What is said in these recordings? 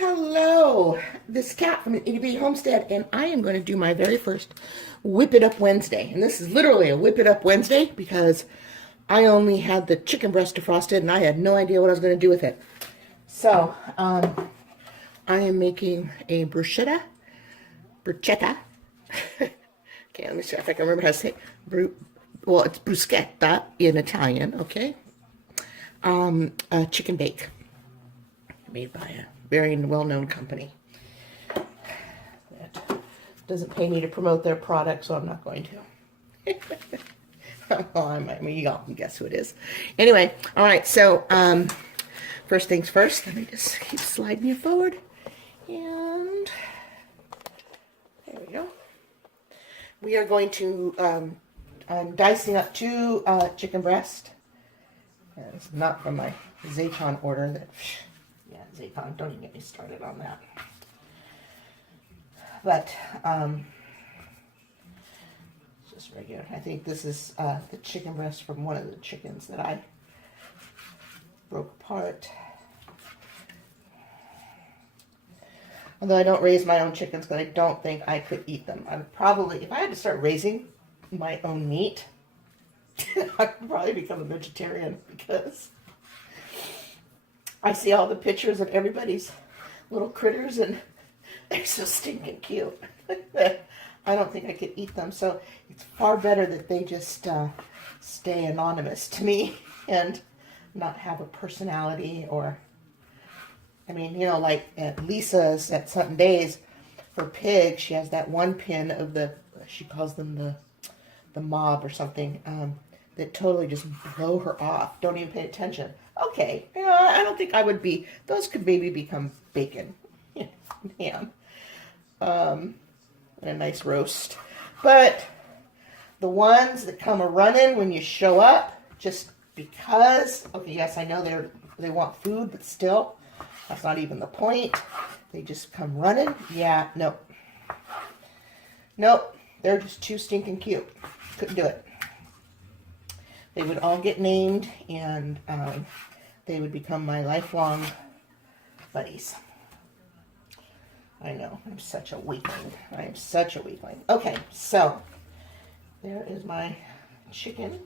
Hello. This is Kat from EDB Homestead, and I am going to do my very first Whip It Up Wednesday. And this is literally a Whip It Up Wednesday because I only had the chicken breast defrosted, and I had no idea what I was going to do with it. So, I am making a bruschetta. Okay, let me see if I can remember how to say it. Well, it's bruschetta in Italian, okay? A chicken bake made by a very well-known company that doesn't pay me to promote their product, so I'm not going to. Well, I mean, y'all can guess who it is. Anyway, all right, so first things first, let me just keep sliding you forward. And there we go. We are going to, I'm dicing up 2 chicken breast. It's not from my Zayton order. That, yeah, Zayton, don't even get me started on that. But, just regular. I think this is the chicken breast from one of the chickens that I broke apart. Although I don't raise my own chickens because I don't think I could eat them. I would probably, if I had to start raising my own meat, I could probably become a vegetarian because I see all the pictures of everybody's little critters and they're so stinking cute that I don't think I could eat them. So it's far better that they just stay anonymous to me and not have a personality. Or, I mean, you know, like at Lisa's at Sutton Days for pigs, she has that one pin of the, she calls them the mob or something, that totally just blow her off. Don't even pay attention. Okay, you know, I don't think I would be, those could maybe become bacon, ham, and a nice roast. But the ones that come a-running when you show up, just because, okay, yes, I know they want food, but still, that's not even the point. They just come running. Yeah, nope. Nope, they're just too stinking cute. Couldn't do it. They would all get named, and they would become my lifelong buddies. I know, I'm such a weakling. I am such a weakling. Okay, so there is my chicken.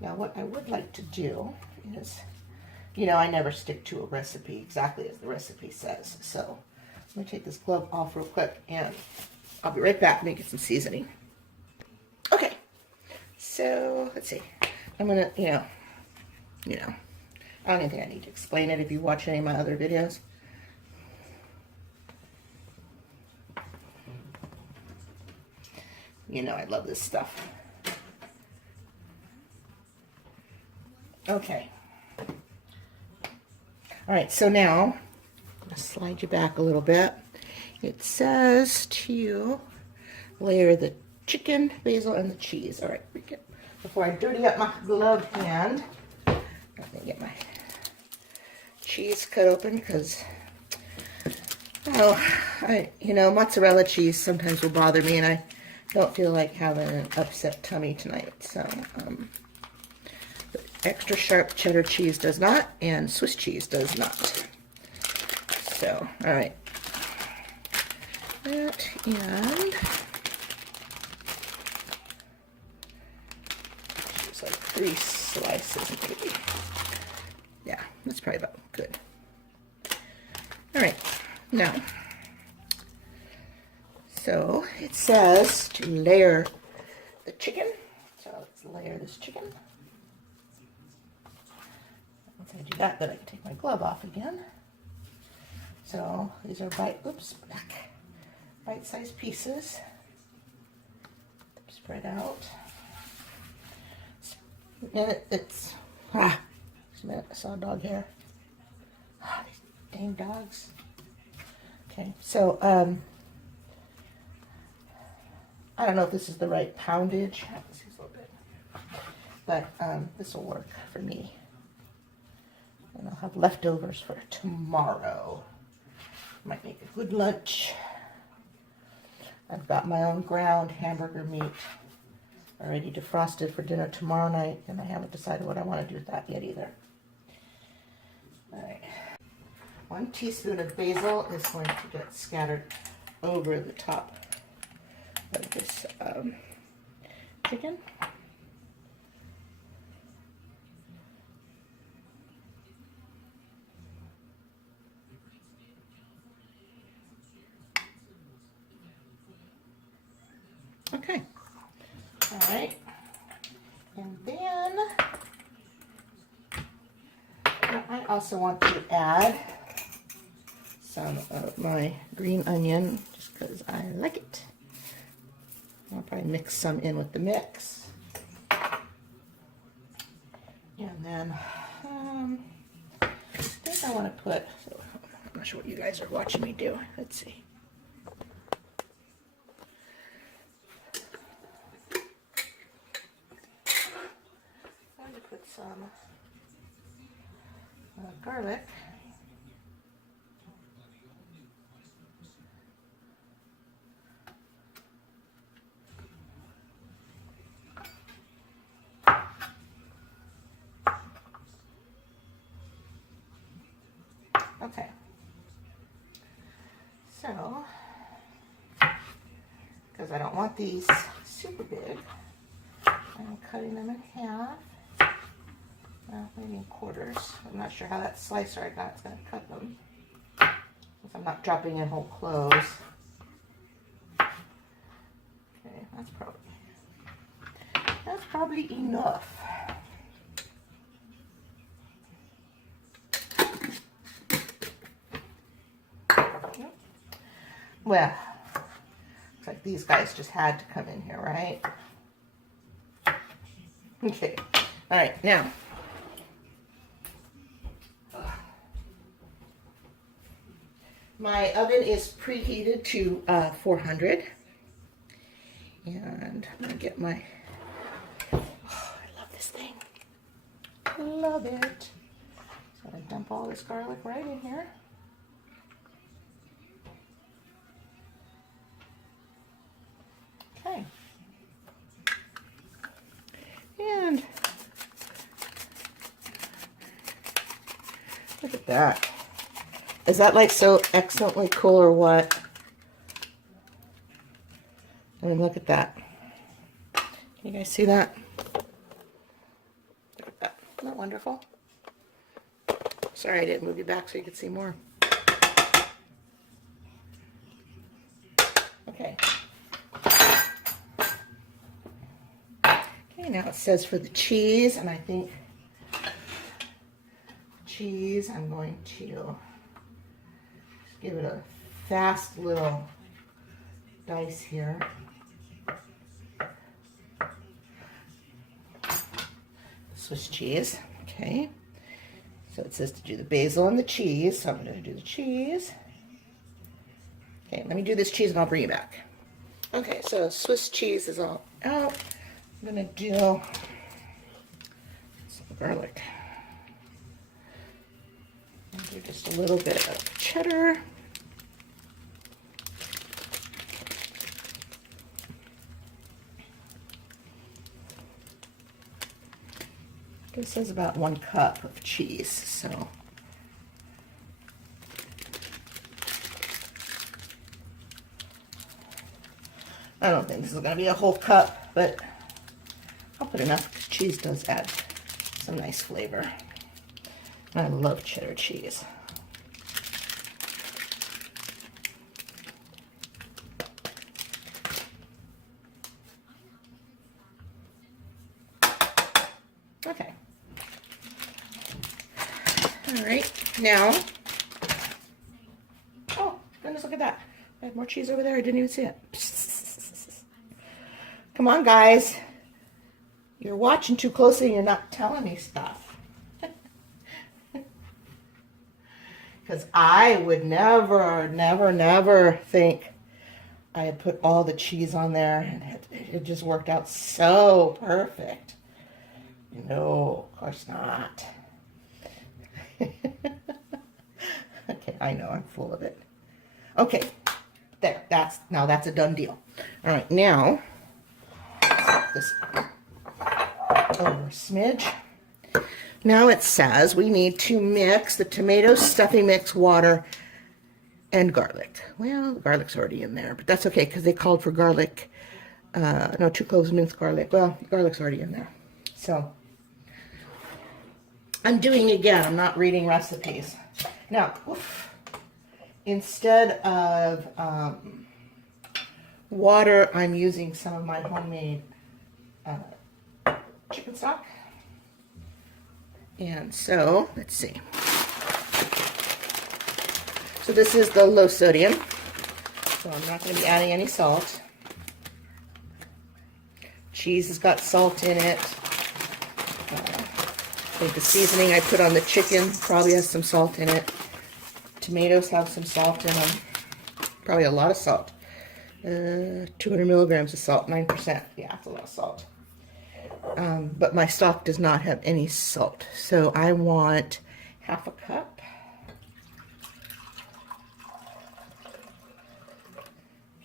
Now what I would like to do is, you know, I never stick to a recipe exactly as the recipe says. So I'm going to take this glove off real quick, and I'll be right back making some seasoning. Okay, so let's see. I'm going to, you know, I don't even think I need to explain it if you watch any of my other videos. You know I love this stuff. Okay. All right, so now, I'm going to slide you back a little bit. It says to layer the chicken, basil, and the cheese. All right, before I dirty up my gloved hand, I'm going to get my cheese cut open because, you know, mozzarella cheese sometimes will bother me, and I don't feel like having an upset tummy tonight. So, extra sharp cheddar cheese does not, and Swiss cheese does not. So, all right. That, and just like 3 slices maybe. Yeah, that's probably about good. All right, now, so it says to layer the chicken. So let's layer this chicken. Once I do that, then I can take my glove off again. So these are bite-sized pieces. Spread out. And just a minute, I saw a dog hair. These dang dogs. Okay, so I don't know if this is the right poundage. Let's see a little bit. But this will work for me. And I'll have leftovers for tomorrow. Might make a good lunch. I've got my own ground hamburger meat already defrosted for dinner tomorrow night, and I haven't decided what I want to do with that yet either. All right. 1 teaspoon of basil is going to get scattered over the top of this chicken. Okay. All right. And then I also want to add some of my green onion just because I like it. I'll probably mix some in with the mix. And then I think I want to put, so I'm not sure what you guys are watching me do. Let's see. I'm going to put some garlic. Okay, so, because I don't want these super big, I'm cutting them in half, well, maybe in quarters. I'm not sure how that slicer I got is going to cut them, since I'm not dropping in whole cloves. Okay, that's probably enough. Well, looks like these guys just had to come in here, right? Okay. All right, now. My oven is preheated to 400. And I'm going to get my, oh, I love this thing. I love it. So I'm going to dump all this garlic right in here. Okay. And look at that. Is that like so excellently cool or what? I mean, look at that. Can you guys see that? Look at that. Isn't that wonderful? Sorry, I didn't move you back so you could see more. Okay. Okay, now it says for the cheese, and I think cheese, I'm going to just give it a fast little dice here. Swiss cheese, okay. So it says to do the basil and the cheese, so I'm going to do the cheese. Okay, let me do this cheese and I'll bring you back. Okay, so Swiss cheese is all out. I'm going to do some garlic. And do just a little bit of cheddar. This says about 1 cup of cheese, so. I don't think this is going to be a whole cup, but I'll put enough because cheese does add some nice flavor. And I love cheddar cheese. Okay. All right, now, oh, goodness, look at that. I have more cheese over there. I didn't even see it. Come on, guys. You're watching too closely and you're not telling me stuff. Because I would never think I had put all the cheese on there and it just worked out so perfect. No, of course not. Okay, I know, I'm full of it. Okay, there, now that's a done deal. All right, now, let's set this over a smidge. Now it says we need to mix the tomato stuffing mix, water, and garlic. Well, the garlic's already in there, but that's okay because they called for garlic. No, 2 cloves of minced garlic. Well, the garlic's already in there. So I'm doing it again. I'm not reading recipes. Now, instead of water, I'm using some of my homemade chicken stock. And so, let's see. So this is the low sodium. So I'm not going to be adding any salt. Cheese has got salt in it. I think the seasoning I put on the chicken probably has some salt in it. Tomatoes have some salt in them. Probably a lot of salt. 200 milligrams of salt, 9%. Yeah, that's a lot of salt. But my stock does not have any salt. So I want half a cup.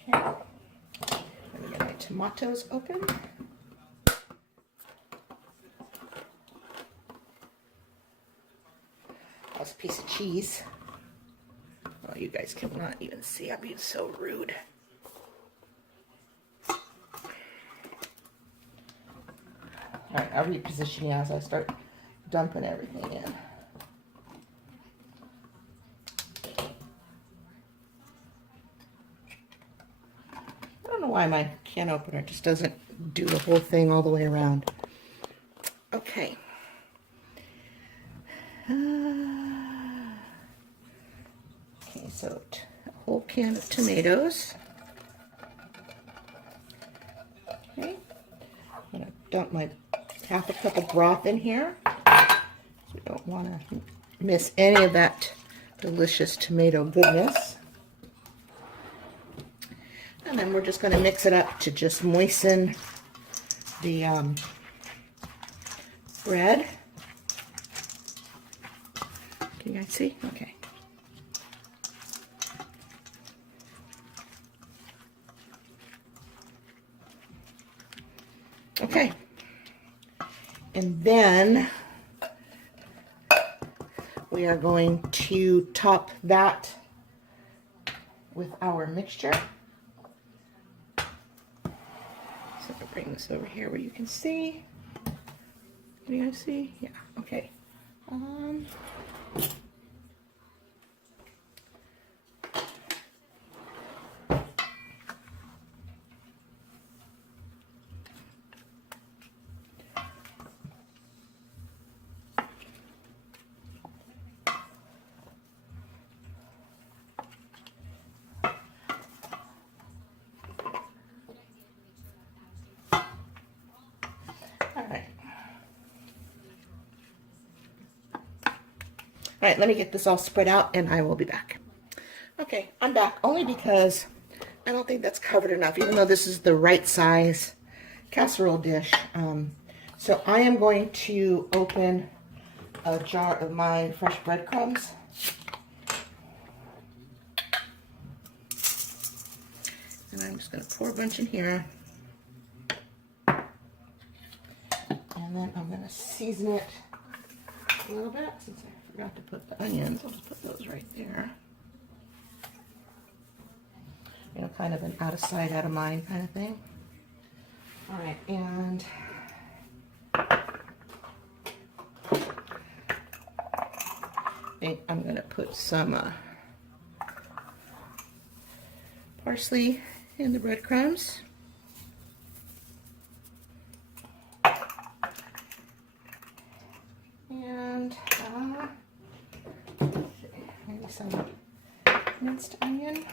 Okay. Let me get my tomatoes open. That's a piece of cheese. Oh, you guys cannot even see. I'm being so rude. Alright, I'll reposition you as I start dumping everything in. I don't know why my can opener just doesn't do the whole thing all the way around. Okay. Okay, so a whole can of tomatoes. Okay. I'm going to dump my half a cup of broth in here. So we don't want to miss any of that delicious tomato goodness. And then we're just going to mix it up to just moisten the bread. Can you guys see? Okay. Okay. And then we are going to top that with our mixture. So I'll bring this over here where you can see. Can you guys see? Yeah, okay. All right, let me get this all spread out and I will be back. Okay, I'm back only because I don't think that's covered enough, even though this is the right size casserole dish. So I am going to open a jar of my fresh breadcrumbs. And I'm just going to pour a bunch in here. And then I'm going to season it a little bit since I forgot to put the onions. I'll just put those right there. You know, kind of an out of sight, out of mind kind of thing. All right, and I think I'm going to put some parsley in the breadcrumbs. And maybe some minced onion.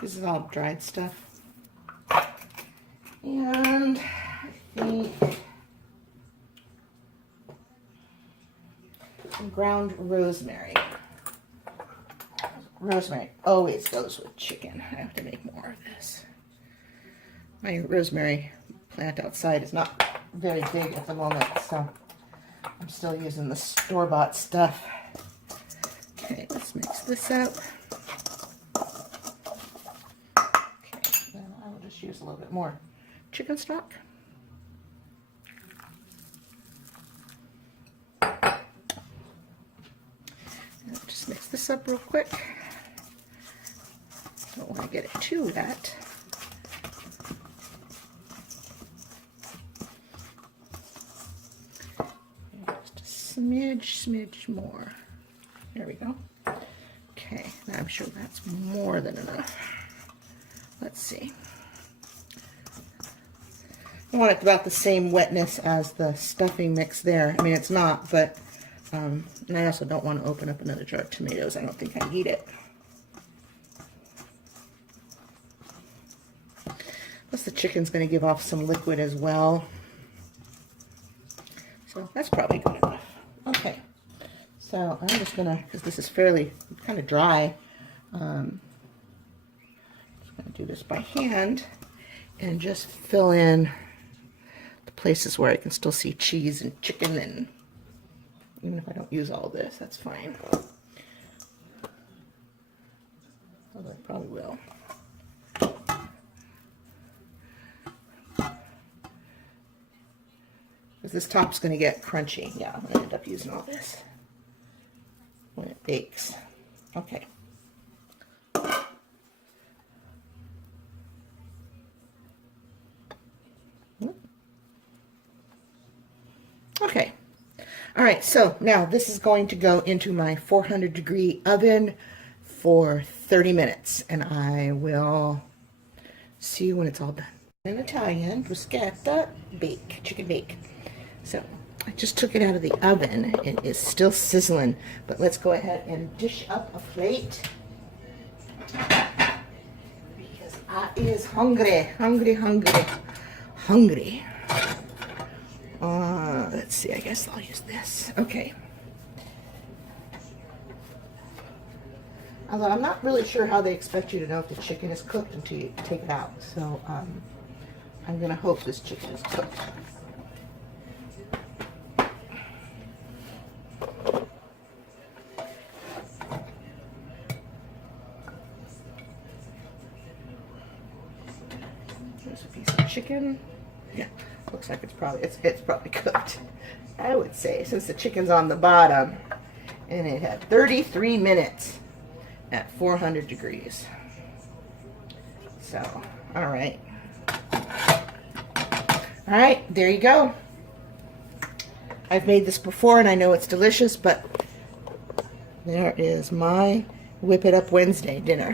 This is all dried stuff. And I think some ground rosemary. Rosemary always goes with chicken. I have to make more of this. My rosemary plant outside is not very big at the moment, so I'm still using the store-bought stuff. Okay, let's mix this up. Okay, then I will just use a little bit more chicken stock. this up real quick. Don't want to get it too wet. Just a smidge more. There we go. Okay, now I'm sure that's more than enough. Let's see. I want it about the same wetness as the stuffing mix there. I mean, it's not, but and I also don't want to open up another jar of tomatoes. I don't think I need it. Plus the chicken's going to give off some liquid as well. So that's probably good enough. Okay. So I'm just going to, because this is fairly kind of dry, I'm just going to do this by hand and just fill in the places where I can still see cheese and chicken, and even if I don't use all this, that's fine. Although I probably will. Because this top's going to get crunchy. Yeah, I'm going to end up using all this when it bakes. Okay. Okay. All right, so now this is going to go into my 400-degree oven for 30 minutes, and I will see you when it's all done. In Italian, bruschetta, bake, chicken bake. So I just took it out of the oven. It is still sizzling, but let's go ahead and dish up a plate because I is hungry. Let's see, I guess I'll use this. Okay. Although I'm not really sure how they expect you to know if the chicken is cooked until you take it out. So I'm going to hope this chicken is cooked. There's a piece of chicken. Yeah, looks like it's probably cooked. I would say, since the chicken's on the bottom, and it had 33 minutes at 400 degrees. So, all right. All right, there you go. I've made this before and I know it's delicious, but there is my Whip It Up Wednesday dinner.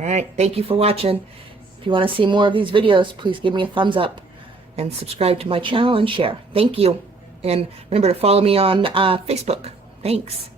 All right, thank you for watching. If you want to see more of these videos, please give me a thumbs up and subscribe to my channel and share. Thank you. And remember to follow me on Facebook. Thanks.